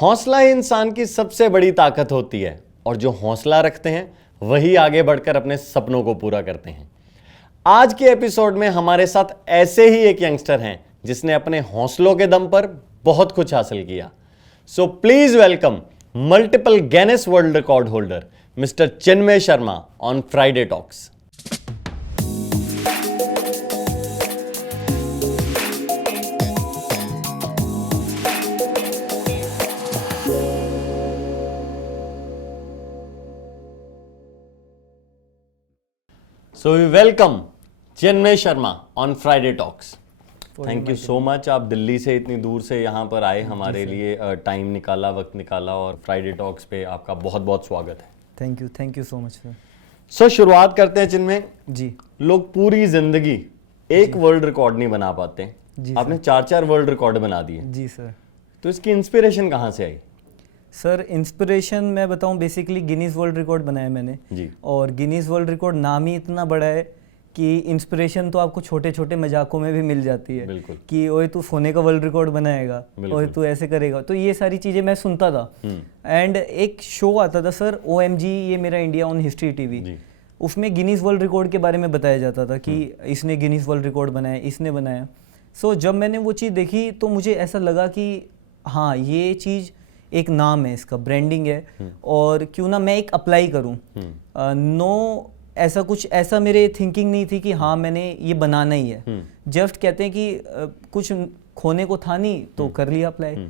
हौसला ही इंसान की सबसे बड़ी ताकत होती है और जो हौसला रखते हैं वही आगे बढ़कर अपने सपनों को पूरा करते हैं। आज के एपिसोड में हमारे साथ ऐसे ही एक यंगस्टर हैं जिसने अपने हौसलों के दम पर बहुत कुछ हासिल किया। So please welcome multiple Guinness world record holder mister Chinmay Sharma on Friday talks. So we welcome Chinmay Sharma on Friday talks. Thank you so much, आप दिल्ली से इतनी दूर से यहाँ पर आए, हमारे लिए टाइम निकाला, वक्त निकाला और फ्राइडे टॉक्स पे आपका बहुत बहुत स्वागत है। Thank you so much sir. So शुरुआत करते हैं चिन्मय जी। लोग पूरी जिंदगी एक वर्ल्ड रिकॉर्ड नहीं बना पाते, आपने 4 वर्ल्ड रिकॉर्ड बना दिए। जी सर। तो इसकी इंस्पिरेशन कहाँ से आई? सर इंस्पिरेशन मैं बताऊं, बेसिकली गिनीज वर्ल्ड रिकॉर्ड बनाया मैंने जी। और गिनीज वर्ल्ड रिकॉर्ड नाम ही इतना बड़ा है कि इंस्पिरेशन तो आपको छोटे छोटे मजाकों में भी मिल जाती है। बिल्कुल। कि ओए तू सोने का वर्ल्ड रिकॉर्ड बनाएगा, ओए तू ऐसे करेगा, तो ये सारी चीज़ें मैं सुनता था। एंड एक शो आता था सर OMG, ये मेरा इंडिया ऑन हिस्ट्री TV, उसमें गिनीज वर्ल्ड रिकॉर्ड के बारे में बताया जाता था कि इसने गिनीज वर्ल्ड रिकॉर्ड बनाया, इसने बनाया। सो जब मैंने वो चीज़ देखी तो मुझे ऐसा लगा कि हाँ, ये चीज़ एक नाम है, इसका ब्रांडिंग है और क्यों ना मैं एक अप्लाई करूं। ऐसा मेरे थिंकिंग नहीं थी कि हाँ मैंने ये बनाना ही है। जस्ट कहते हैं कि कुछ खोने को था नहीं तो कर लिया अप्लाई।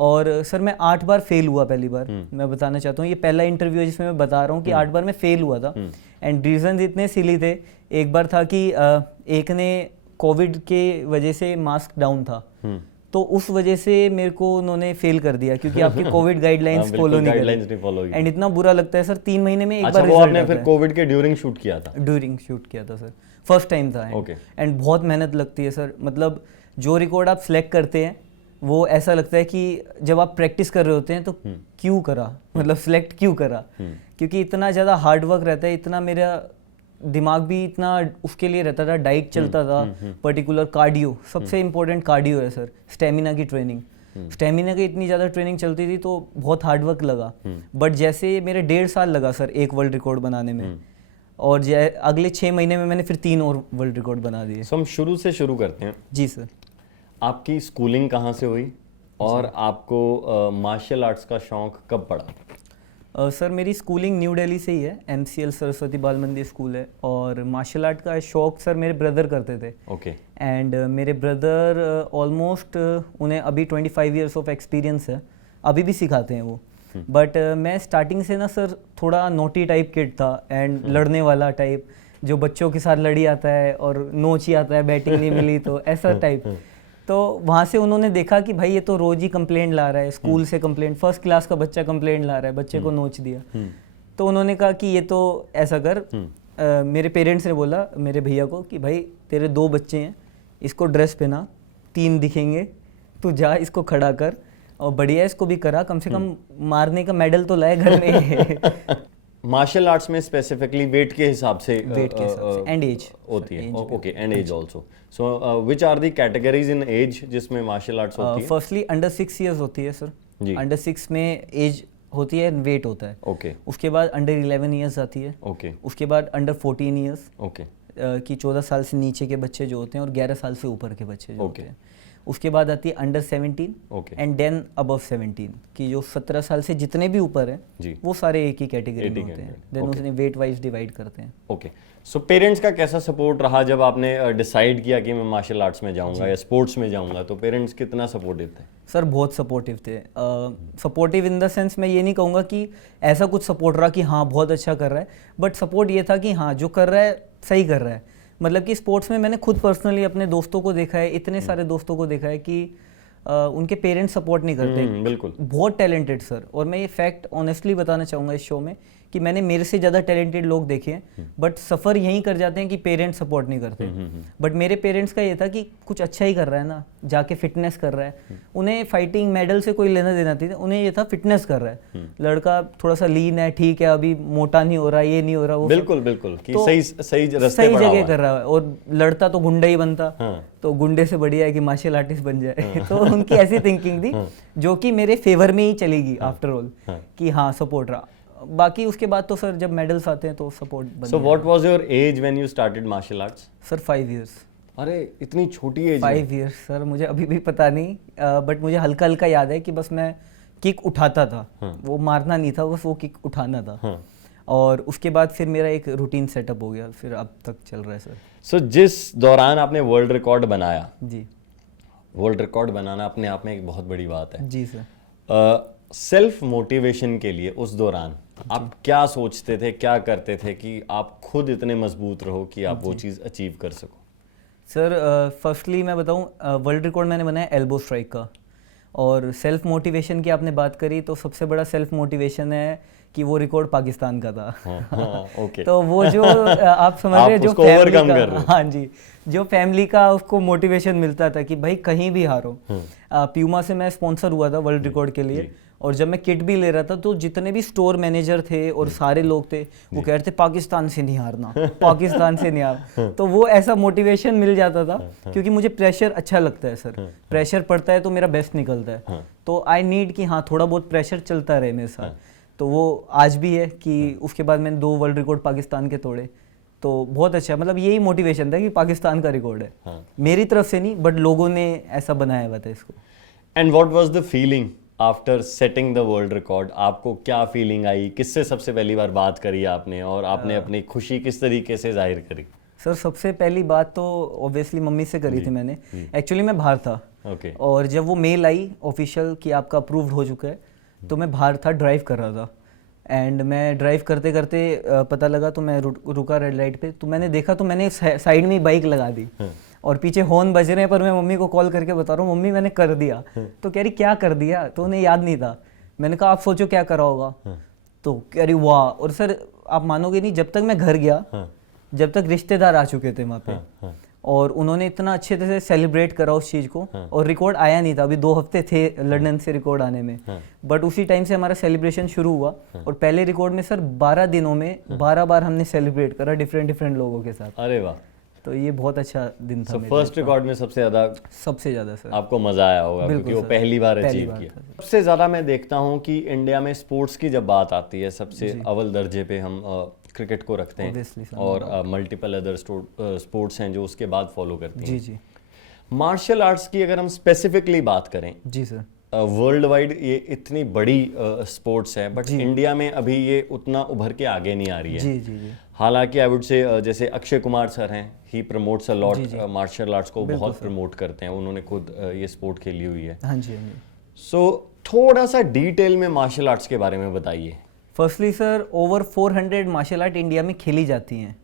और सर मैं 8 बार फेल हुआ पहली बार। मैं बताना चाहता हूँ, ये पहला इंटरव्यू है जिसमें मैं बता रहा हूँ कि 8 बार मैं फेल हुआ था। एंड रीजन इतने सिली थे। एक बार था कि एक ने कोविड के वजह से मास्क डाउन था, तो उस वजह से मेरे को उन्होंने फेल कर दिया क्योंकि आपकी कोविड गाइडलाइंस फॉलो नहीं करी। एंड इतना बुरा लगता है सर, 3 महीने में एक बार रिजल्ट आपने फिर कोविड के ड्यूरिंग शूट किया था? ड्यूरिंग शूट किया था सर, फर्स्ट टाइम था। एंड बहुत मेहनत लगती है सर, मतलब जो रिकॉर्ड आप सिलेक्ट करते हैं वो ऐसा लगता है कि जब आप प्रैक्टिस कर रहे होते हैं तो क्यों करा, मतलब सिलेक्ट क्यों करा, क्योंकि इतना ज़्यादा हार्ड वर्क रहता है, इतना मेरा दिमाग भी इतना उसके लिए रहता था, डाइट चलता था, पर्टिकुलर कार्डियो, सबसे इम्पोर्टेंट कार्डियो है सर, स्टेमिना की ट्रेनिंग। स्टेमिना की इतनी ज़्यादा ट्रेनिंग चलती थी तो बहुत हार्ड वर्क लगा। बट जैसे मेरे 1.5 साल लगा सर एक वर्ल्ड रिकॉर्ड बनाने में, और अगले 6 महीने में मैंने फिर 3 और वर्ल्ड रिकॉर्ड बना दिए। हम शुरू से शुरू करते हैं। जी सर। आपकी स्कूलिंग कहाँ से हुई और आपको मार्शल आर्ट्स का शौक कब पड़ा? सर मेरी स्कूलिंग न्यू दिल्ली से ही है, MCL सरस्वती बाल मंदिर स्कूल है। और मार्शल आर्ट का शौक सर मेरे ब्रदर करते थे। ओके। एंड मेरे ब्रदर ऑलमोस्ट उन्हें अभी 25 ईयर्स ऑफ एक्सपीरियंस है, अभी भी सिखाते हैं वो। बट मैं स्टार्टिंग से ना सर थोड़ा नोटी टाइप किड था एंड लड़ने वाला टाइप, जो बच्चों के साथ लड़ी आता है और नोच ही आता है, बैटिंग नहीं मिली तो ऐसा टाइप। तो वहाँ से उन्होंने देखा कि भाई ये तो रोज ही कंप्लेंट ला रहा है, स्कूल से कंप्लेंट, फर्स्ट क्लास का बच्चा कंप्लेंट ला रहा है, बच्चे को नोच दिया। तो उन्होंने कहा कि ये तो ऐसा कर, मेरे पेरेंट्स ने बोला मेरे भैया को कि भाई तेरे 2 बच्चे हैं, इसको ड्रेस पहना, 3 दिखेंगे, तू जा इसको खड़ा कर और बढ़िया इसको भी करा, कम से कम मारने का मेडल तो लाए घर में। मार्शल आर्ट्स में स्पेसिफिकली वेट के हिसाब से एंड एज होती है। Okay, and age also. So which are the categories in age जिसमें मार्शल आर्ट्स होती है? फर्स्टली अंडर 6 इयर्स होती है सर। अंडर 6 में एज होती है, वेट होता है। ओके। उसके बाद अंडर 11 इयर्स आती है। ओके। उसके बाद अंडर 14 इयर्स। ओके। कि 14 साल से नीचे के बच्चे जो होते हैं और 11 साल से ऊपर के बच्चे जो होते हैं। उसके बाद आती है अंडर 17 एंड देन अबव 17, कि जो 17 साल से जितने भी ऊपर हैं वो सारे एक ही कैटेगरी में होते हैं। देन उसने वेट वाइज डिवाइड करते हैं। ओके। सो पेरेंट्स का कैसा सपोर्ट रहा जब आपने डिसाइड किया कि मैं मार्शल आर्ट्स में जाऊंगा या स्पोर्ट्स में जाऊंगा? तो पेरेंट्स कितना सपोर्टिव थे? सर बहुत सपोर्टिव थे। सपोर्टिव इन द सेंस मैं ये नहीं कहूँगा कि ऐसा कुछ सपोर्ट रहा कि हाँ बहुत अच्छा कर रहा है, बट सपोर्ट ये था कि हाँ जो कर रहा है सही कर रहा है। मतलब कि स्पोर्ट्स में मैंने खुद पर्सनली अपने दोस्तों को देखा है, इतने सारे दोस्तों को देखा है कि उनके पेरेंट्स सपोर्ट नहीं करते। बिल्कुल। बहुत टैलेंटेड सर, और मैं ये फैक्ट ऑनेस्टली बताना चाहूँगा इस शो में कि मैंने मेरे से ज़्यादा टैलेंटेड लोग देखे हैं बट सफ़र यहीं कर जाते हैं कि पेरेंट्स सपोर्ट नहीं करते। बट मेरे पेरेंट्स का ये था कि कुछ अच्छा ही कर रहा है ना, जाके फिटनेस कर रहा है। उन्हें फाइटिंग मेडल से कोई लेना देना थी, उन्हें ये था फिटनेस कर रहा है, लड़का थोड़ा सा लीन है, ठीक है, अभी मोटा नहीं हो रहा, ये नहीं हो रहा, वो बिल्कुल बिल्कुल कि तो सही रास्ते सही पड़ा हुआ जगह है। कर रहा है। और लड़ता तो गुंडा ही बनता, तो गुंडे से बढ़िया है कि मार्शल आर्टिस्ट बन जाए। तो उनकी ऐसी थिंकिंग थी जो कि मेरे फेवर में ही चलेगी आफ्टर ऑल, कि हाँ सपोर्ट रहा। बाकी उसके बाद तो सर जब मेडल्स आते हैं तो सपोर्ट बन so what was your age when you started martial arts? Sir 5 years। अरे इतनी छोटी एज 5 years सर, मुझे अभी भी पता नहीं, बट मुझे हल्का हल्का याद है कि बस मैं किक उठाता था, वो मारना नहीं था, बस वो किक उठाना था। और उसके बाद फिर मेरा एक रूटीन सेटअप हो गया, फिर अब तक चल रहा है सर। सो जिस दौरान आपने वर्ल्ड रिकॉर्ड बनाया, जी वर्ल्ड रिकॉर्ड बनाना अपने आप में एक बहुत बड़ी बात है। जी सर। सेल्फ मोटिवेशन के लिए उस दौरान आप क्या सोचते थे, क्या करते थे कि आप खुद इतने मजबूत रहो कि आप वो चीज़ अचीव कर सको? सर फर्स्टली मैं बताऊं, वर्ल्ड रिकॉर्ड मैंने बनाया एल्बो स्ट्राइक का। और सेल्फ मोटिवेशन की आपने बात करी, तो सबसे बड़ा सेल्फ मोटिवेशन है कि वो रिकॉर्ड पाकिस्तान का था। ओके। तो वो जो आप समझ रहे हैं, जो उसको फैमिली overcome कर रहे का, हो। हाँ जी, जो फैमिली का उसको मोटिवेशन मिलता था कि भाई कहीं भी हारो। प्यूमा से मैं स्पॉन्सर हुआ था वर्ल्ड रिकॉर्ड के लिए, और जब मैं किट भी ले रहा था तो जितने भी स्टोर मैनेजर थे और सारे लोग थे वो कह रहे थे पाकिस्तान से नहीं हारना, पाकिस्तान से नहीं हारना। तो वो ऐसा मोटिवेशन मिल जाता था, क्योंकि मुझे प्रेशर अच्छा लगता है सर, प्रेशर पड़ता है तो मेरा बेस्ट निकलता है। तो आई नीड कि हाँ थोड़ा बहुत प्रेशर चलता रहे मेरे साथ। तो वो आज भी है कि उसके बाद मैंने 2 वर्ल्ड रिकॉर्ड पाकिस्तान के तोड़े, तो बहुत अच्छा, मतलब यही मोटिवेशन था कि पाकिस्तान का रिकॉर्ड है, मेरी तरफ से नहीं बट लोगों ने ऐसा बनाया हुआ था इसको। And what was the feeling after setting the world record? आपको क्या फीलिंग आई? किससे सबसे पहली बार बात करी आपने, और आपने अपनी खुशी किस तरीके से जाहिर करी? सर सबसे पहली बात तो ऑब्वियसली मम्मी से करी थी मैंने। एक्चुअली मैं बाहर था, ओके। और जब वो मेल आई ऑफिशियल कि आपका अप्रूव्ड हो चुका है, तो मैं बाहर था, ड्राइव कर रहा था। एंड मैं ड्राइव करते करते पता लगा, तो मैं रुका रेड लाइट पे, तो मैंने देखा, तो मैंने साइड में बाइक लगा दी और पीछे हॉर्न बज रहे हैं, पर मैं मम्मी को कॉल करके बता रहा हूँ मम्मी मैंने कर दिया। तो कह रही क्या कर दिया? तो उन्हें याद नहीं था। मैंने कहा आप सोचो क्या करा होगा। तो कह रही वाह। और सर आप मानोगे नहीं, जब तक मैं घर गया, जब तक रिश्तेदार आ चुके थे वहाँ पे, और उन्होंने इतना अच्छे से सेलिब्रेट करा उस चीज़ को। और रिकॉर्ड आया नहीं था, अभी 2 हफ्ते थे लंदन से रिकॉर्ड आने में, बट उसी टाइम से हमारा सेलिब्रेशन शुरू हुआ। और पहले रिकॉर्ड में सर 12 दिनों में 12 बार हमने सेलिब्रेट करा डिफरेंट लोगों के साथ। अरे वाह। तो ये बहुत अच्छा दिन था। फर्स्ट रिकॉर्ड में सबसे ज़्यादा सर आपको मज़ा आया होगा, क्योंकि वो पहली बार अचीव किया। सबसे ज़्यादा मैं देखता हूँ कि इंडिया में स्पोर्ट्स की जब बात आती है, सबसे अव्वल दर्जे पे हम क्रिकेट को रखते हैं, और मल्टीपल अदर स्पोर्ट्स हैं जो उसके बाद फॉलो करती हैं। जी जी। मार्शल आर्ट्स की अगर हम स्पेसिफिकली बात करें, जी सर, वर्ल्ड वाइड ये इतनी बड़ी स्पोर्ट्स है, बट इंडिया में अभी ये उतना उभर के आगे नहीं आ रही है। जी जी जी। हालांकि आई वुड से जैसे अक्षय कुमार सर हैं, he promotes a lot, martial arts को बहुत प्रमोट करते हैं, उन्होंने खुद ये स्पोर्ट खेली हुई है। हाँ जी हाँ जी। सो थोड़ा सा डिटेल में मार्शल आर्ट्स के बारे में बताइए। Firstly sir over 400 martial art India में खेली जाती हैं।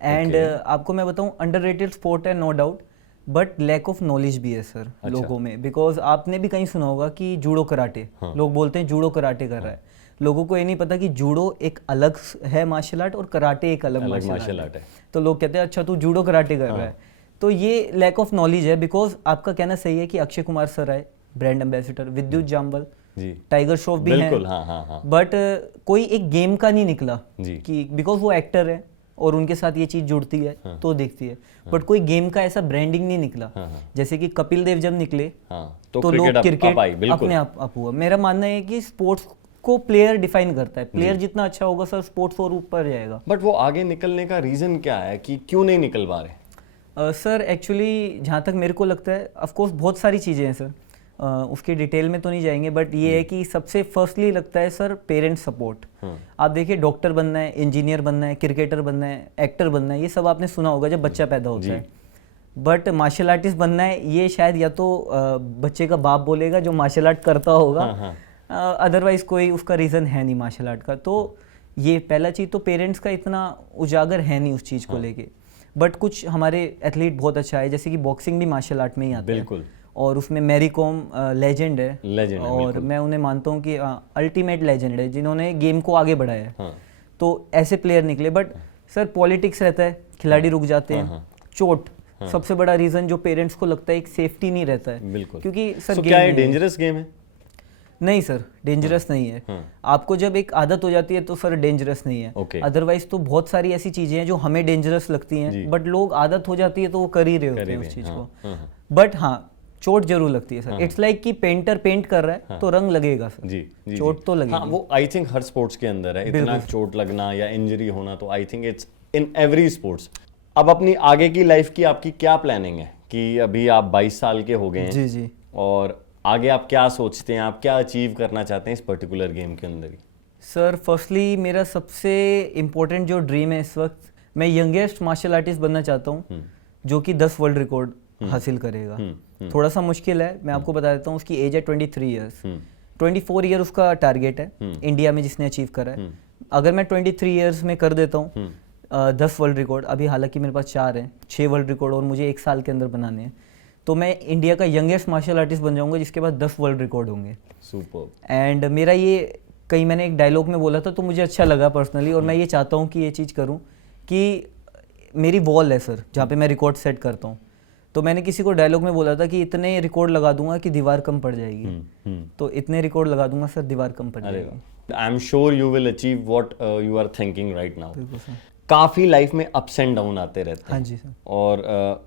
एंड आपको मैं बताऊं, अंडररेटेड स्पोर्ट है no doubt, but lack of knowledge भी है सर लोगों में। बिकॉज आपने भी कहीं सुना होगा कि जूडो कराटे, लोग बोलते हैं जूडो कराटे कर रहा है। लोगों को ये नहीं पता कि जूडो एक अलग है मार्शल आर्ट, और कराटे एक अलग मार्शल आर्ट है। तो लोग कहते हैं अच्छा तू जूडो कराटे कर रहा है। तो ये लैक ऑफ नॉलेज है। बिकॉज आपका कहना सही है कि अक्षय कुमार सर आए, ब्रांड एम्बेसडर, विद्युत जामवाल, टाइगर श्रॉफ भी हैं, बट कोई एक गेम का नहीं निकला कि, बिकॉज वो एक्टर है और उनके साथ ये चीज जुड़ती है तो देखती है, बट कोई गेम का ऐसा ब्रांडिंग नहीं निकला। जैसे कि कपिल देव जब निकले तो लोग क्रिकेट अपने आप हुआ। मेरा मानना है कि स्पोर्ट्स को प्लेयर डिफाइन करता है, प्लेयर जितना अच्छा होगा सर स्पोर्ट्स और ऊपर जाएगा। बट वो आगे निकलने का रीजन क्या है कि क्यों नहीं निकल पा रहे? सर एक्चुअली जहाँ तक मेरे को लगता है, ऑफ कोर्स बहुत सारी चीज़ें हैं सर, उसके डिटेल में तो नहीं जाएंगे, बट ये है कि सबसे फर्स्टली लगता है सर पेरेंट्स सपोर्ट। आप देखिए डॉक्टर बनना है, इंजीनियर बनना है, क्रिकेटर बनना है, एक्टर बनना है, ये सब आपने सुना होगा जब बच्चा पैदा होता है। बट मार्शल आर्टिस्ट बनना है, ये शायद या तो बच्चे का बाप बोलेगा जो मार्शल आर्ट करता होगा, अदरवाइज कोई उसका रीज़न है नहीं मार्शल आर्ट का। तो ये पहला चीज़ तो पेरेंट्स का इतना उजागर है नहीं उस चीज़ को लेके। बट कुछ हमारे एथलीट बहुत अच्छा है, जैसे कि बॉक्सिंग भी मार्शल आर्ट में ही आता है, और उसमें मैरी कॉम लेजेंड है, और मैं उन्हें मानता हूँ कि अल्टीमेट लेजेंड है, जिन्होंने गेम को आगे बढ़ाया है। तो ऐसे प्लेयर निकले। बट सर पॉलिटिक्स रहता है, खिलाड़ी रुक जाते हैं, चोट सबसे बड़ा रीजन जो पेरेंट्स को लगता है, एक सेफ्टी नहीं रहता है। बिल्कुल। क्योंकि सर So, क्या ये डेंजरस गेम है? नहीं सर, डेंजरस नहीं है। आपको जब एक आदत हो जाती है तो सर डेंजरस नहीं है। Okay. अदरवाइज तो बहुत सारी ऐसी चीजें हैं जो हमें डेंजरस लगती हैं, बट लोग आदत हो जाती है तो वो कर ही रहे होते हैं उस चीज को। बट हाँ, चोट जरूर लगती है सर। इट्स लाइक कि पेंटर पेंट कर रहा है तो रंग लगेगा सर। जी चोट तो लगेगी। हाँ, वो आई थिंक हर स्पोर्ट्स के अंदर है, इतना चोट लगना या इंजरी होना, तो I think it's in every sports. अब अपनी आगे की लाइफ की आपकी क्या प्लानिंग है कि अभी आप 22 साल के हो गए हैं? जी जी। और आगे आप क्या सोचते हैं, आप क्या अचीव करना चाहते हैं इस पर्टिकुलर गेम के अंदर ही? सर फर्स्टली मेरा सबसे इम्पोर्टेंट जो ड्रीम है इस वक्त, मैं यंगेस्ट मार्शल आर्टिस्ट बनना चाहता हूँ जो कि 10 वर्ल्ड रिकॉर्ड हासिल करेगा। थोड़ा सा मुश्किल है, मैं आपको बता देता हूँ। उसकी एज है 23 ईयर्स, 24 ईयर उसका टारगेट है इंडिया में जिसने अचीव करा है। अगर मैं 23 ईयर्स में कर देता हूँ 10 वर्ल्ड रिकॉर्ड, अभी हालांकि मेरे पास 4 हैं, 6 वर्ल्ड रिकॉर्ड और मुझे 1 साल के अंदर बनाने हैं, तो मैं इंडिया का यंगेस्ट मार्शल आर्टिस्ट बन जाऊंगा जिसके पास 10 वर्ल्ड रिकॉर्ड होंगे। सुपर। एंड मेरा ये कहीं मैंने एक डायलॉग में बोला था तो मुझे अच्छा लगा पर्सनली, और मैं ये चाहता हूँ कि ये चीज़ करूँ कि मेरी वॉल है सर जहाँ पे मैं रिकॉर्ड सेट करता हूँ, तो मैंने किसी को डायलॉग में बोला था कि इतने रिकॉर्ड लगा दूंगा कि दीवार कम पड़ जाएगी। तो इतने रिकॉर्ड लगा दूंगा सर, दीवार कम पड़ जाएगी। I am sure you will achieve what you are thinking right now. काफ़ी लाइफ में अप्स एंड डाउन आते रहते हैं। हाँ जी सर। और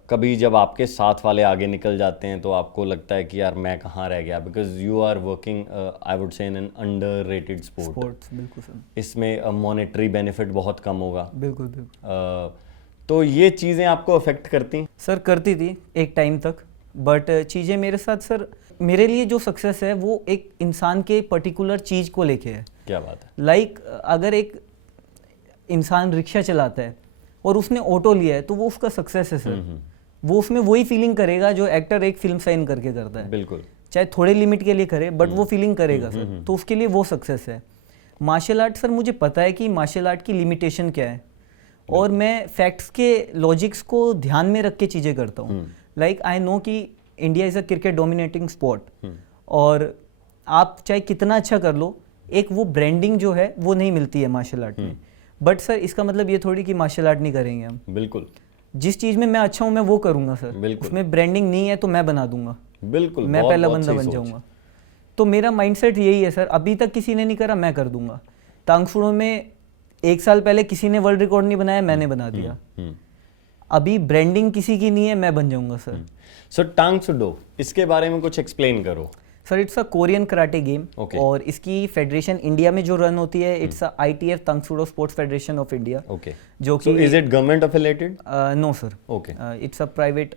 कभी जब आपके साथ वाले आगे निकल जाते हैं तो आपको लगता है कि यार मैं कहाँ रह गया, because you are working I would say in an underrated sport. बिल्कुल सर। इसमें मॉनेटरी बेनिफिट बहुत कम होगा। बिल्कुल बिल्कुल। तो ये चीज़ें आपको अफेक्ट करती हैं? सर करती थी एक टाइम तक, बट चीज़ें मेरे साथ सर, मेरे लिए जो सक्सेस है वो एक इंसान के पर्टिकुलर चीज़ को लेके है। क्या बात है? लाइक अगर एक इंसान रिक्शा चलाता है और उसने ऑटो लिया है तो वो उसका सक्सेस है सर। वो उसमें वही फीलिंग करेगा जो एक्टर एक फिल्म साइन करके करता है। बिल्कुल। चाहे थोड़े लिमिट के लिए करे, बट वो फीलिंग करेगा सर, तो उसके लिए वो सक्सेस है। मार्शल आर्ट सर, मुझे पता है कि मार्शल आर्ट की लिमिटेशन क्या है, और मैं फैक्ट्स के लॉजिक्स को ध्यान में रख के चीज़ें करता हूँ। लाइक आई नो कि India is a cricket dominating sport, और आप चाहे कितना अच्छा कर लो, एक वो ब्रांडिंग जो है वो नहीं मिलती है मार्शल आर्ट में। बट सर इसका मतलब ये थोड़ी कि मार्शल आर्ट नहीं करेंगे हम। बिल्कुल। जिस चीज़ में मैं अच्छा हूँ मैं वो करूँगा सर। उसमें ब्रांडिंग नहीं है तो मैं बना दूंगा। बिल्कुल। मैं पहला बंदा बन जाऊँगा। तो मेरा माइंडसेट यही है सर, अभी तक किसी ने नहीं करा, मैं कर दूंगा। तांगसुडो में 1 साल पहले किसी ने वर्ल्ड रिकॉर्ड नहीं बनाया, मैंने बना दिया। अभी ब्रांडिंग किसी की नहीं है, मैं बन जाऊंगा सर। सो टांगसुडो, इसके बारे में कुछ एक्सप्लेन करो। Sir it's a Korean karate game, और इसकी फेडरेशन इंडिया में जो रन होती है, it's a ITF Tang Soo Do sports federation of India. Okay. जो कि is it government affiliated? No sir. Okay. It's a private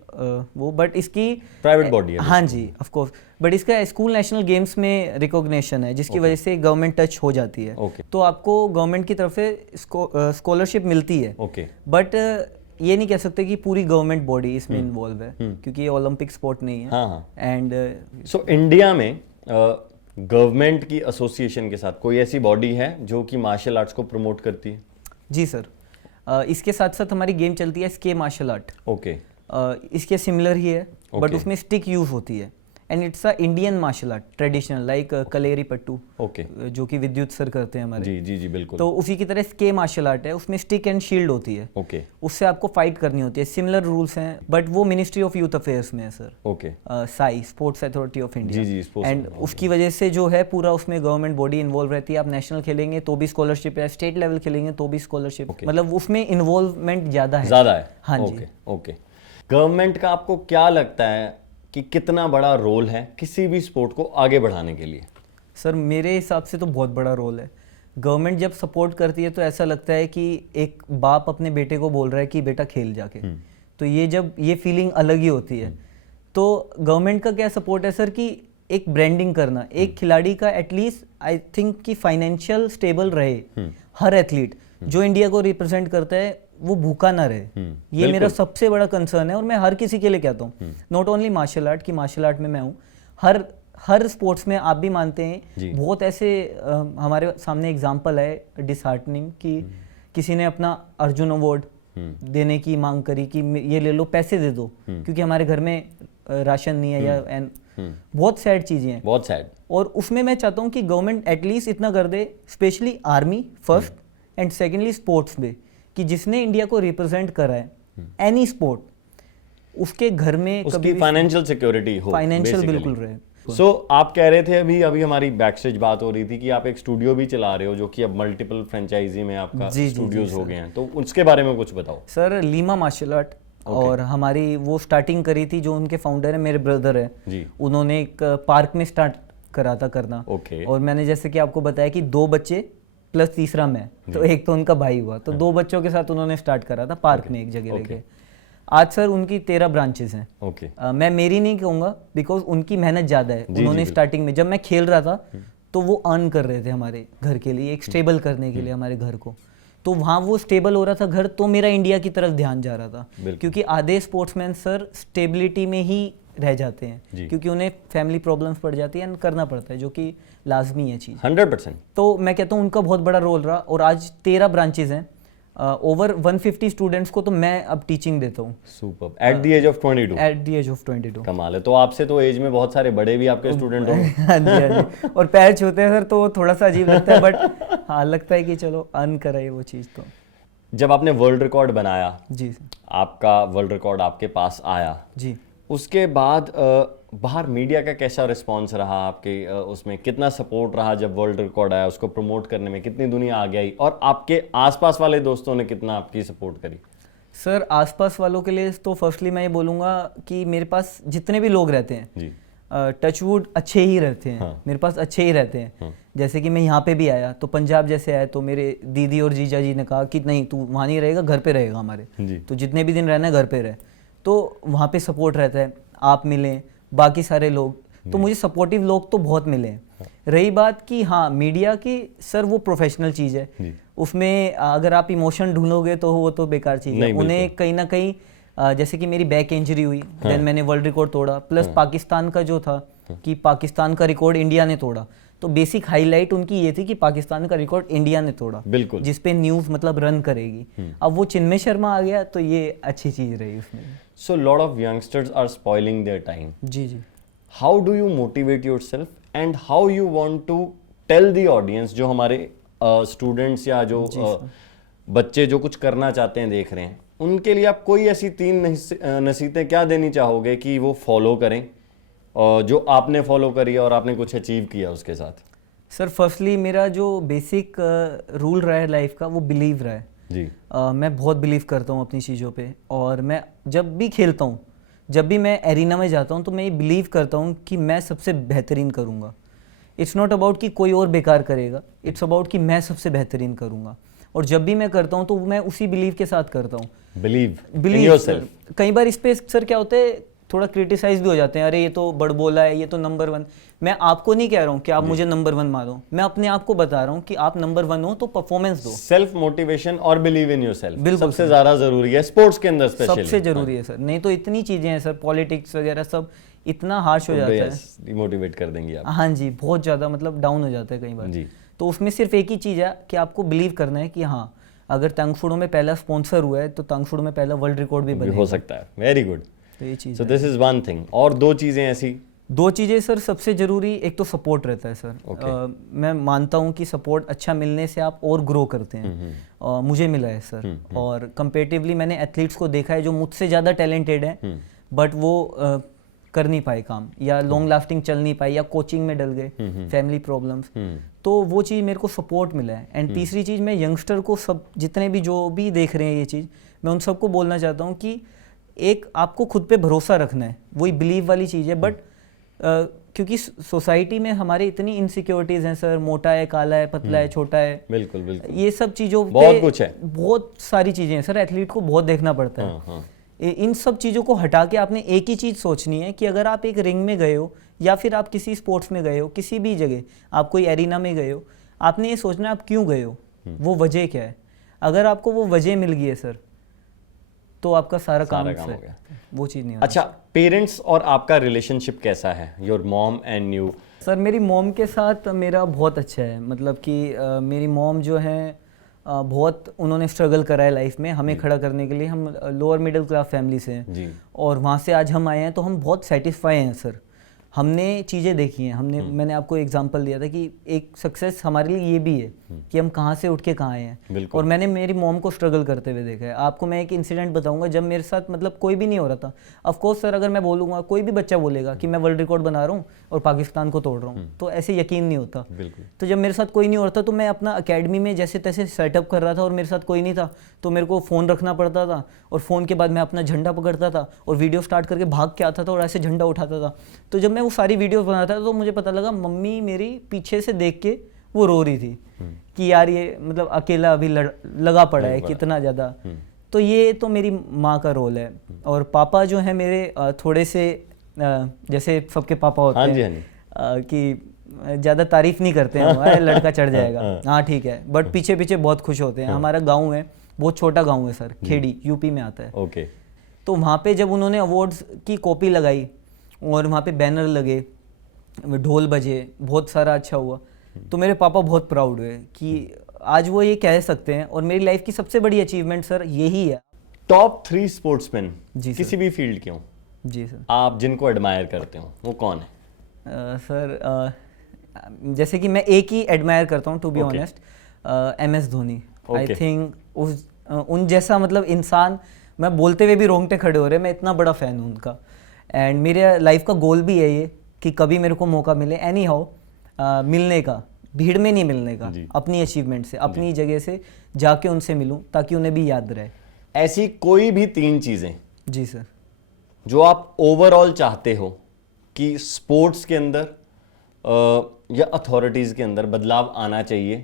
वो, बट इसकी प्राइवेट बॉडी है। हाँ जी, ऑफ कोर्स। बट इसका स्कूल नेशनल गेम्स में रिकॉग्निशन है, जिसकी वजह से गवर्नमेंट टच हो जाती है। तो आपको गवर्नमेंट की तरफ से स्कॉलरशिप मिलती है। ओके। बट ये नहीं कह सकते कि पूरी गवर्नमेंट बॉडी इसमें इन्वॉल्व है, क्योंकि ये ओलंपिक स्पोर्ट नहीं है। हाँ। एंड सो इंडिया में गवर्नमेंट की एसोसिएशन के साथ कोई ऐसी बॉडी है जो कि मार्शल आर्ट्स को प्रमोट करती है? जी सर। इसके साथ साथ हमारी गेम चलती है स्के मार्शल आर्ट। ओके। इसके सिमिलर ही है, बट उसमें स्टिक यूज होती है। And it's a Indian martial art traditional, like Kalari Pattu. Okay. जो कि विद्युत सर करते हैं हमारे। जी जी जी बिल्कुल। तो उसी की तरह स्के मार्शल आर्ट है, उसमें स्टिक एंड शील्ड होती है। ओके। उससे आपको फाइट करनी होती है। सिमिलर रूल्स हैं, बट वो मिनिस्ट्री ऑफ यूथ अफेयर्स में है sir. Okay. SAI, sports authority of India. जी जी, स्पोर्ट्स। एंड उसकी वजह से जो है पूरा उसमें गवर्नमेंट बॉडी इन्वॉल्व रहती है। आप नेशनल खेलेंगे तो भी स्कॉलरशिप है, स्टेट लेवल खेलेंगे तो भी स्कॉलरशिप। मतलब उसमें इन्वॉल्वमेंट ज़्यादा है। हाँ जी। ओके। गवर्नमेंट का आपको क्या लगता है कि कितना बड़ा रोल है किसी भी स्पोर्ट को आगे बढ़ाने के लिए? सर मेरे हिसाब से तो बहुत बड़ा रोल है। गवर्नमेंट जब सपोर्ट करती है तो ऐसा लगता है कि एक बाप अपने बेटे को बोल रहा है कि बेटा खेल जाके। तो ये जब ये फीलिंग अलग ही होती है। तो गवर्नमेंट का क्या सपोर्ट है सर कि एक ब्रांडिंग करना, एक खिलाड़ी का एटलीस्ट आई थिंक कि फाइनेंशियल स्टेबल रहे। हर एथलीट जो इंडिया को रिप्रेजेंट करता है वो भूखा ना रहे। ये मेरा सबसे बड़ा कंसर्न है, और मैं हर किसी के लिए कहता हूँ, नॉट ओनली मार्शल आर्ट, कि मार्शल आर्ट में मैं हूँ, हर स्पोर्ट्स में आप भी मानते हैं। बहुत ऐसे हमारे सामने एग्जांपल है डिसहार्टनिंग कि किसी ने अपना अर्जुन अवार्ड देने की मांग करी कि ये ले लो, पैसे दे दो, क्योंकि हमारे घर में राशन नहीं है, या बहुत सैड चीज़ें हैं। बहुत सैड। और उसमें मैं चाहता हूँ कि गवर्नमेंट एटलीस्ट इतना कर दे, specially army first, and secondly sports में कि जिसने इंडिया को रिप्रेजेंट करा है एनी स्पोर्ट, उसके घर में उसकी फाइनेंशियल सिक्योरिटी हो, फाइनेंशियल बिल्कुल रहे। सो आप कह रहे थे अभी हमारी बैक स्टेज बात हो रही थी कि आप एक स्टूडियो भी चला रहे हो जो कि अब मल्टीपल फ्रेंचाइजी में आपका स्टूडियोज हो गए हैं, तो उसके बारे में कुछ बताओ। सर लीमा मार्शल आर्ट और हमारी वो स्टार्टिंग करी थी, जो उनके फाउंडर है मेरे ब्रदर है जी, उन्होंने एक पार्क में स्टार्ट करा था करना। और मैंने जैसे कि आपको बताया कि 2 बच्चे प्लस तीसरा मैं, तो एक तो उनका भाई हुआ, तो 2 बच्चों के साथ उन्होंने स्टार्ट करा था पार्क में एक जगह लेके। आज सर उनकी 13 ब्रांचेस हैं। मैं मेरी नहीं कहूँगा बिकॉज उनकी मेहनत ज़्यादा है। उन्होंने स्टार्टिंग में जब मैं खेल रहा था तो वो अर्न कर रहे थे हमारे घर के लिए, एक स्टेबल करने के लिए हमारे घर को, तो वहाँ वो स्टेबल हो रहा था घर, तो मेरा इंडिया की तरफ ध्यान जा रहा था। क्योंकि आधे स्पोर्ट्समैन सर स्टेबिलिटी में ही रह जाते हैं क्योंकि उन्हें फैमिली प्रॉब्लम्स पड़ जाती है, करना पड़ता है, जो कि लाजमी है चीज़ 100%। तो मैं कहता हूँ उनका बहुत बड़ा रोल रहा। और आज 13 ब्रांचेज हैं, ओवर 150 स्टूडेंट्स को तो मैं अब टीचिंग देता हूँ। Super, at the age of 22। At the age of 22। कमाल है। तो आपसे तो एज में बहुत सारे बड़े भी आपके स्टूडेंट होंगे। हाँ जी। और पैर छूते हैं सर तो थोड़ा सा अजीब लगता है, बट हाँ लगता है कि चलो अर्न कराए वो चीज़। तो जब आपने वर्ल्ड रिकॉर्ड बनाया जी, आपका वर्ल्ड रिकॉर्ड आपके पास आया जी, उसके बाद बाहर मीडिया का कैसा रिस्पांस रहा आपके उसमें, कितना सपोर्ट रहा जब वर्ल्ड रिकॉर्ड आया, उसको प्रमोट करने में कितनी दुनिया आगे आई, और आपके आसपास वाले दोस्तों ने कितना आपकी सपोर्ट करी? सर आसपास वालों के लिए तो फर्स्टली मैं ये बोलूँगा कि मेरे पास जितने भी लोग रहते हैं जी, टचवुड अच्छे ही रहते हैं। हाँ। मेरे पास अच्छे ही रहते हैं। हाँ। जैसे कि मैं यहाँ पे भी आया तो पंजाब जैसे आया तो मेरे दीदी और जीजा जी ने कहा कि नहीं तू वहाँ नहीं रहेगा, घर पे रहेगा हमारे जी। तो जितने भी दिन रहना है घर पे रहे, तो वहाँ पे सपोर्ट रहता है। आप मिले बाकी सारे लोग, तो मुझे सपोर्टिव लोग तो बहुत मिले हैं। हाँ। रही बात कि हाँ मीडिया की, सर वो प्रोफेशनल चीज़ है, उसमें अगर आप इमोशन ढूंढोगे तो वो तो बेकार चीज़ है। उन्हें कहीं ना कहीं जैसे कि मेरी बैक इंजरी हुई, देन मैंने वर्ल्ड रिकॉर्ड तोड़ा, प्लस पाकिस्तान का जो था कि पाकिस्तान का रिकॉर्ड इंडिया ने तोड़ा, तो बेसिक हाईलाइट उनकी ये थी कि पाकिस्तान का रिकॉर्ड इंडिया ने तोड़ा, बिल्कुल, जिस पे न्यूज़ मतलब रन करेगी। अब वो चिन्मय शर्मा आ गया तो ये अच्छी चीज़ रही उसमें। So lot of youngsters are spoiling their time. जी जी। How do you motivate yourself and how you want to tell the audience, जो हमारे स्टूडेंट्स या जो बच्चे जो कुछ करना चाहते हैं देख रहे हैं, उनके लिए आप कोई ऐसी 3 नसीहतें क्या देनी चाहोगे कि वो फॉलो करें, और जो आपने फॉलो करी और आपने कुछ अचीव किया उसके साथ? सर फर्स्टली मेरा जो बेसिक रूल रहा है लाइफ का, वो बिलीव रहा है जी। मैं बहुत बिलीव करता हूँ अपनी चीज़ों पे, और मैं जब भी खेलता हूँ, जब भी मैं एरिना में जाता हूँ, तो मैं ये बिलीव करता हूँ कि मैं सबसे बेहतरीन करूँगा। इट्स नॉट अबाउट कि कोई और बेकार करेगा, इट्स अबाउट कि मैं सबसे बेहतरीन करूँगा। और जब भी मैं करता हूँ तो मैं उसी बिलीव के साथ करता हूँ। Believe sir. कई बार इस पे सर क्या होता है, थोड़ा क्रिटिसाइज भी हो जाते हैं, अरे ये तो बड़ बोला है, ये तो नंबर 1। मैं आपको नहीं कह रहा हूँ कि आप मुझे नंबर 1 मानो, मैं अपने आप को बता रहा हूँ कि आप नंबर 1 हो तो परफॉर्मेंस दो। सेल्फ मोटिवेशन और बिलीव इन योरसेल्फ सबसे ज्यादा जरूरी है स्पोर्ट्स के अंदर, स्पेशली सबसे जरूरी है सर। नहीं तो इतनी चीजें हैं सर, पॉलिटिक्स वगैरह सब इतना हार्श हो जाता है, डिमोटिवेट कर देंगे आप। हाँ जी, बहुत ज्यादा मतलब डाउन हो जाता है कई बार जी। तो उसमें सिर्फ एक ही चीज है कि आपको बिलीव करना है कि हाँ अगर तांगफुडो में पहला स्पॉन्सर हुआ है तो तांगफुडो में पहला वर्ल्ड रिकॉर्ड भी हो सकता है। Very good. तो ये चीज़, so this is one thing. और 2 चीज़ें ऐसी, 2 चीज़ें सर सबसे ज़रूरी, एक तो सपोर्ट रहता है सर। मैं मानता हूँ कि सपोर्ट अच्छा मिलने से आप और ग्रो करते हैं। मुझे मिला है सर। और कंपेरेटिवली मैंने एथलीट्स को देखा है जो मुझसे ज़्यादा टैलेंटेड है, बट वो कर नहीं पाए काम, या लॉन्ग लास्टिंग चल नहीं पाए, या कोचिंग में डल गए, फैमिली प्रॉब्लम्स, तो वो चीज़ मेरे को सपोर्ट मिला है। एंड तीसरी चीज़, मैं यंगस्टर को, सब जितने भी जो भी देख रहे हैं ये चीज़, मैं उन सबको बोलना चाहता हूँ कि एक आपको खुद पे भरोसा रखना है, वही बिलीव वाली चीज़ है। बट क्योंकि सोसाइटी में हमारे इतनी इनसिक्योरिटीज़ हैं सर, मोटा है, काला है, पतला है, छोटा है, बिल्कुल बिल्कुल, ये सब चीज़ों बहुत कुछ है, बहुत सारी चीज़ें हैं सर। एथलीट को बहुत देखना पड़ता है। हाँ। इन सब चीज़ों को हटा के आपने एक ही चीज़ सोचनी है कि अगर आप एक रिंग में गए हो, या फिर आप किसी स्पोर्ट्स में गए हो, किसी भी जगह आप कोई एरिना में गए हो, आपने ये सोचना है आप क्यों गए हो, वो वजह क्या है। अगर आपको वो वजह मिल गई है सर, तो आपका सारा काम हो गया। वो चीज़ नहीं। अच्छा, पेरेंट्स और आपका रिलेशनशिप कैसा है, your mom and you? Sir मेरी मॉम के साथ मेरा बहुत अच्छा है, मतलब कि मेरी मॉम जो है बहुत उन्होंने स्ट्रगल करा है लाइफ में हमें खड़ा करने के लिए। हम लोअर मिडिल क्लास फैमिली से हैं, और वहाँ से आज हम आए हैं, तो हम बहुत सेटिस्फाई हैं सर। हमने चीज़ें देखी हैं, मैंने आपको एग्जांपल दिया था कि एक सक्सेस हमारे लिए ये भी है कि हम कहाँ से उठ के कहाँ आए हैं। और मैंने मेरी मॉम को स्ट्रगल करते हुए देखा है। आपको मैं एक इंसिडेंट बताऊंगा जब मेरे साथ मतलब कोई भी नहीं हो रहा था। ऑफ कोर्स सर, अगर मैं बोलूँगा, कोई भी बच्चा बोलेगा कि मैं वर्ल्ड रिकॉर्ड बना रहा हूँ और पाकिस्तान को तोड़ रहा हूँ, तो ऐसे यकीन नहीं होता। तो जब मेरे साथ कोई नहीं हो रहा था तो मैं अपना अकेडमी में जैसे तैसे सेटअप कर रहा था और मेरे साथ कोई नहीं था, तो मेरे को फ़ोन रखना पड़ता था और फ़ोन के बाद मैं अपना झंडा पकड़ता था और वीडियो स्टार्ट करके भाग के आता था और ऐसे झंडा उठाता था। तो जब मैं वो सारी वीडियोस बनाता था तो मुझे पता लगा मम्मी मेरी पीछे से देख के वो रो रही थी कि यार ये मतलब अकेला अभी लगा पड़ा है कितना ज़्यादा। तो ये तो मेरी माँ का रोल है। और पापा जो है मेरे थोड़े से जैसे सबके पापा होते हैं कि ज़्यादा तारीफ नहीं करते हैं, वो लड़का चढ़ जाएगा, हाँ ठीक है, बट पीछे पीछे बहुत खुश होते हैं। हमारा गाँव है, बहुत छोटा गाँव है सर, खेड़ी यूपी में आता है। ओके। तो वहाँ पे जब उन्होंने अवार्ड्स की कॉपी लगाई और वहाँ पे बैनर लगे, ढोल बजे, बहुत सारा अच्छा हुआ, तो मेरे पापा बहुत प्राउड हुए कि आज वो ये कह सकते हैं। और मेरी लाइफ की सबसे बड़ी अचीवमेंट सर यही है। टॉप 3 स्पोर्ट्समैन किसी सर। भी फील्ड के हों, जी सर, आप जिनको एडमायर करते हो, वो कौन है? सर जैसे कि मैं एक ही एडमायर करता हूँ, to be honest, MS Dhoni. I think उन जैसा मतलब इंसान, मैं बोलते हुए भी रोंगटे खड़े हो रहे हैं, मैं इतना बड़ा फ़ैन हूँ उनका। एंड मेरे लाइफ का गोल भी है ये कि कभी मेरे को मौका मिले एनी हाउ मिलने का, भीड़ में नहीं मिलने का, अपनी अचीवमेंट से, अपनी जगह से जाके उनसे मिलूं ताकि उन्हें भी याद रहे। ऐसी कोई भी 3 चीज़ें जी सर जो आप ओवरऑल चाहते हो कि स्पोर्ट्स के अंदर या अथॉरिटीज़ के अंदर बदलाव आना चाहिए,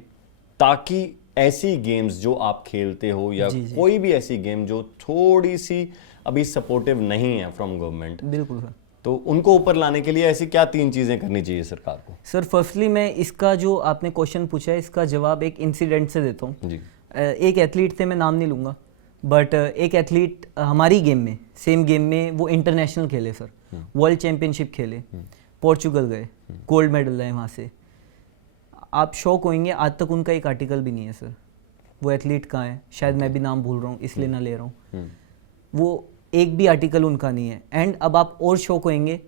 ताकि ऐसी गेम्स जो आप खेलते हो या कोई भी ऐसी गेम जो थोड़ी सी अभी सपोर्टिव नहीं है फ्रॉम गवर्नमेंट, बिल्कुल सर, तो उनको ऊपर लाने के लिए ऐसी क्या 3 चीज़ें करनी चाहिए सरकार को? सर फर्स्टली मैं इसका जो आपने क्वेश्चन पूछा है इसका जवाब एक इंसिडेंट से देता हूँ। एक एथलीट थे, मैं नाम नहीं लूँगा, बट एक एथलीट हमारी गेम में, सेम गेम में वो इंटरनेशनल खेले सर, वर्ल्ड चैंपियनशिप खेले, पोर्चुगल गए, गोल्ड मेडल लाए वहाँ से। आप शौक होंगे, आज तक उनका एक आर्टिकल भी नहीं है सर। वो एथलीट कहाँ है, शायद मैं भी नाम भूल रहा हूँ इसलिए ना ले रहा हूँ, वो एक भी आर्टिकल उनका नहीं है। एंड अब आप और शौक होंगे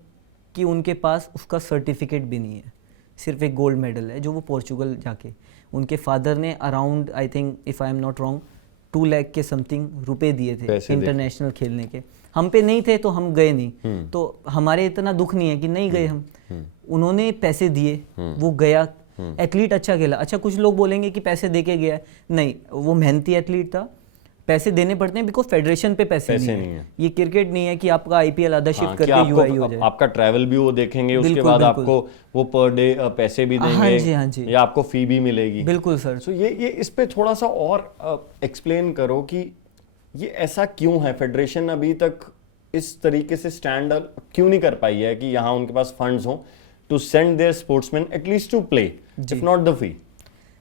कि उनके पास उसका सर्टिफिकेट भी नहीं है, सिर्फ एक गोल्ड मेडल है जो वो पोर्चुगल जाके, उनके फादर ने around I think if I am not wrong 2 lakh के समथिंग रुपए दिए थे इंटरनेशनल खेलने के। हम पे नहीं थे तो हम गए नहीं, तो हमारे इतना दुख नहीं है कि नहीं गए हम, उन्होंने पैसे दिए, वो गया, एथलीट अच्छा खेला। अच्छा कुछ लोग बोलेंगे कि पैसे दे के गया, नहीं, वो मेहनती एथलीट था, पैसे देने पड़ते हैं बिकॉज फेडरेशन पे पैसे नहीं है। ये क्रिकेट नहीं है कि आपका IPL आधा शिफ्ट करके UAE हो जाए, आपका ट्रैवल भी वो देखेंगे, उसके बाद आपको वो पर डे पैसे भी देंगे, हाँ जी, या आपको फी भी मिलेगी। बिल्कुल सर। सो ये इस पे थोड़ा सा और एक्सप्लेन करो कि ये ऐसा क्यों है, फेडरेशन अभी तक इस तरीके से स्टैंड क्यों नहीं कर पाई है कि यहाँ उनके पास फंड्स हों to send their sportsman at least to play if not the fee.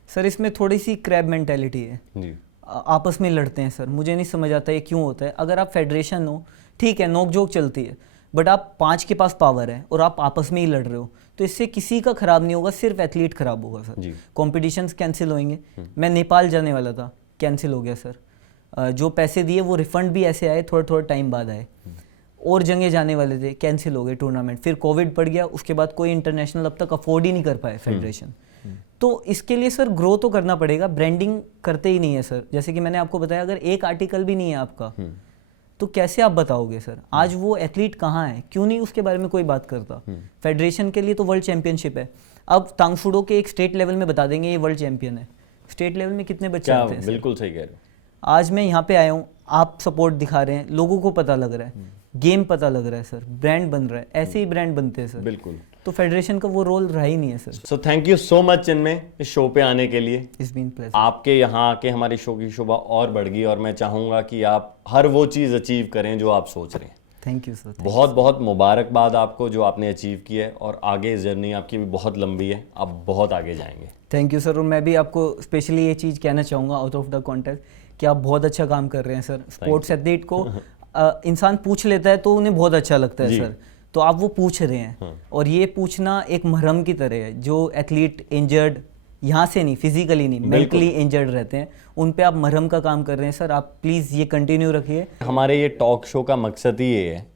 Sir इसमें थोड़ी सी क्रैब मेंटेलिटी है जी, आपस में लड़ते हैं सर, मुझे नहीं समझ आता ये क्यों होता है। अगर आप फेडरेशन हो, ठीक है, नोक झोंक चलती है, बट आप 5 के पास पावर है और आप आपस में ही लड़ रहे हो, तो इससे किसी का खराब नहीं होगा, सिर्फ एथलीट खराब होगा सर। कॉम्पिटिशन्स कैंसिल होंगे। मैं नेपाल जाने वाला था, कैंसिल हो गया सर। जो पैसे दिए वो रिफंड भी ऐसे आए, थोड़ा थोड़ा टाइम बाद आए। और जगह जाने वाले थे, कैंसिल हो गए टूर्नामेंट, फिर कोविड पड़ गया, उसके बाद कोई इंटरनेशनल अब तक अफोर्ड ही नहीं कर पाए फेडरेशन। तो इसके लिए सर ग्रो तो करना पड़ेगा, ब्रांडिंग करते ही नहीं है सर। जैसे कि मैंने आपको बताया, अगर एक आर्टिकल भी नहीं है आपका तो कैसे आप बताओगे सर? आज वो एथलीट कहाँ है, क्यों नहीं उसके बारे में कोई बात करता? फेडरेशन के लिए तो वर्ल्ड चैंपियनशिप है, अब तांगफुडो के एक स्टेट लेवल में बता देंगे ये वर्ल्ड चैंपियन है। स्टेट लेवल में कितने बच्चे आते हैं? बिल्कुल सही कह रहे हो। आज मैं यहाँ पे आया हूँ, आप सपोर्ट दिखा रहे हैं, लोगों को पता लग रहा है, गेम पता लग रहा है सर, ब्रांड बन रहा है, ऐसे ही ब्रांड बनते हैं सर। बिल्कुल। तो फेडरेशन का वो रोल रहा ही नहीं है sir. So thank you so much Chinmay इस शो पे आने के लिए। It's been pleasure. आपके यहाँ आके हमारे शो की शोभा और बढ़ गई और मैं चाहूँगा कि आप हर वो चीज़ अचीव करें जो आप सोच रहे हैं। Thank you sir. बहुत बहुत मुबारकबाद आपको जो आपने अचीव किया है, और आगे जर्नी आपकी भी बहुत लंबी है, आप बहुत आगे जाएंगे। Thank you sir. और मैं भी आपको स्पेशली ये चीज़ कहना चाहूँगा आउट ऑफ द कॉन्टेक्स्ट कि आप बहुत अच्छा काम कर रहे हैं सर। स्पोर्ट्स एथलीट को इंसान पूछ लेता है तो उन्हें बहुत अच्छा लगता है सर, तो आप वो पूछ रहे हैं। और ये पूछना एक मरहम की तरह है। जो एथलीट इंजर्ड, यहाँ से नहीं, फिजिकली नहीं, मेंटली इंजर्ड रहते हैं, उन पे आप मरहम का काम कर रहे हैं सर। आप प्लीज़ ये कंटिन्यू रखिए। हमारे ये टॉक शो का मकसद ही ये है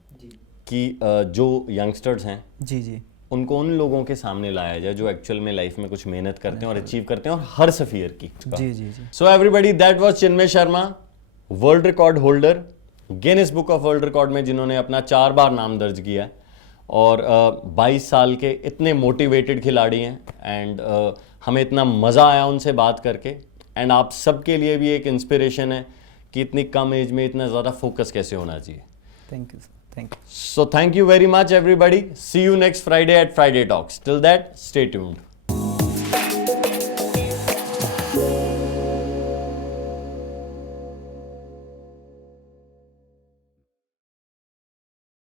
कि जो यंगस्टर्स हैं जी जी उनको उन लोगों के सामने लाया जाए जो एक्चुअल में लाइफ में कुछ मेहनत करते हैं और अचीव करते हैं, और हर सफियर की। जी जी जी। So everybody, that was Chinmay Sharma, world record holder, Guinness book of world record में जिन्होंने अपना 4 बार नाम दर्ज किया है, और 22 साल के इतने मोटिवेटेड खिलाड़ी हैं, एंड हमें इतना मज़ा आया उनसे बात करके, एंड आप सबके लिए भी एक इंस्पिरेशन है कि इतनी कम एज में इतना ज़्यादा फोकस कैसे होना चाहिए। Thank you sir, thank you. So thank you very much everybody. See you next Friday at Friday Talks. Till that, stay tuned.